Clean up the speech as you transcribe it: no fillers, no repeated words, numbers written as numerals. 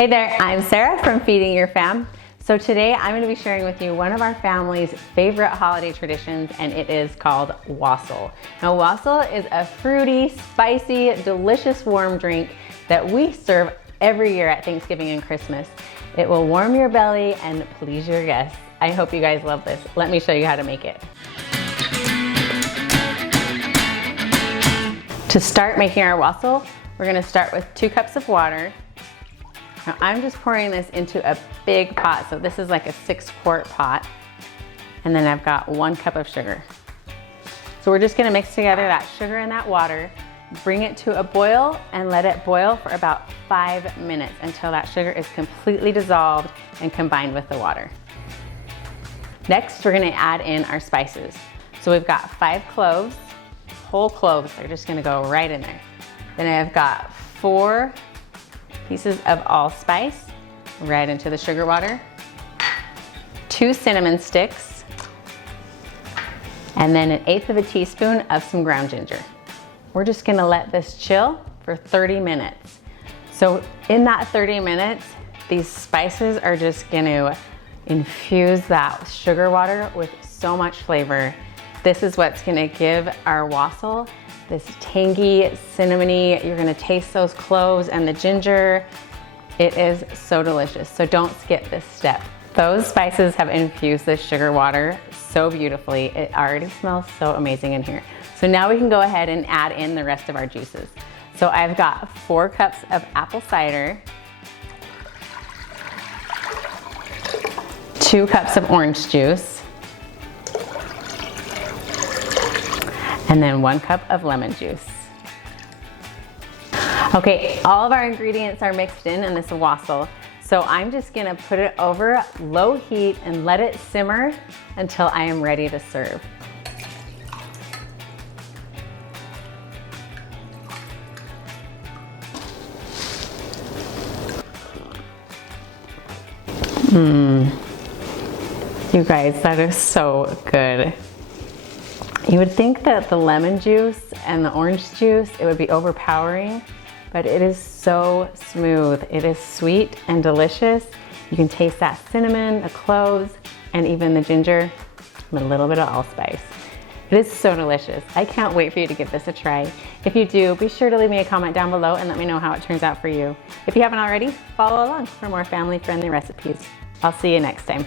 Hey there, I'm Sarah from Feeding Your Fam. So today I'm going to be sharing with you one of our family's favorite holiday traditions, and it is called Wassail. Now Wassail is a fruity, spicy, delicious warm drink that we serve every year at Thanksgiving and Christmas. It will warm your belly and please your guests. I hope you guys love this. Let me show you how to make it. To start making our wassail, we're going to start with 2 cups of water. Now I'm just pouring this into a big pot, so this is like a 6-quart pot. And then I've got 1 cup of sugar. So we're just gonna mix together that sugar and that water, bring it to a boil, and let it boil for about 5 minutes until that sugar is completely dissolved and combined with the water. Next, we're gonna add in our spices. So we've got 5 cloves, whole cloves, they're just gonna go right in there. Then I've got 4 pieces of allspice right into the sugar water, 2 cinnamon sticks, and then 1/8 teaspoon of some ground ginger. We're just gonna let this chill for 30 minutes. So in that 30 minutes, these spices are just gonna infuse that sugar water with so much flavor. This is what's gonna give our wassail this tangy, cinnamony, you're gonna taste those cloves and the ginger. It is so delicious, so don't skip this step. Those spices have infused this sugar water so beautifully. It already smells so amazing in here. So now we can go ahead and add in the rest of our juices. So I've got 4 cups of apple cider, 2 cups of orange juice, and then 1 cup of lemon juice. Okay, all of our ingredients are mixed in this wassail. So I'm just gonna put it over low heat and let it simmer until I am ready to serve. You guys, that is so good. You would think that the lemon juice and the orange juice, it would be overpowering, but it is so smooth. It is sweet and delicious. You can taste that cinnamon, the cloves, and even the ginger, and a little bit of allspice. It is so delicious. I can't wait for you to give this a try. If you do, be sure to leave me a comment down below and let me know how it turns out for you. If you haven't already, follow along for more family-friendly recipes. I'll see you next time.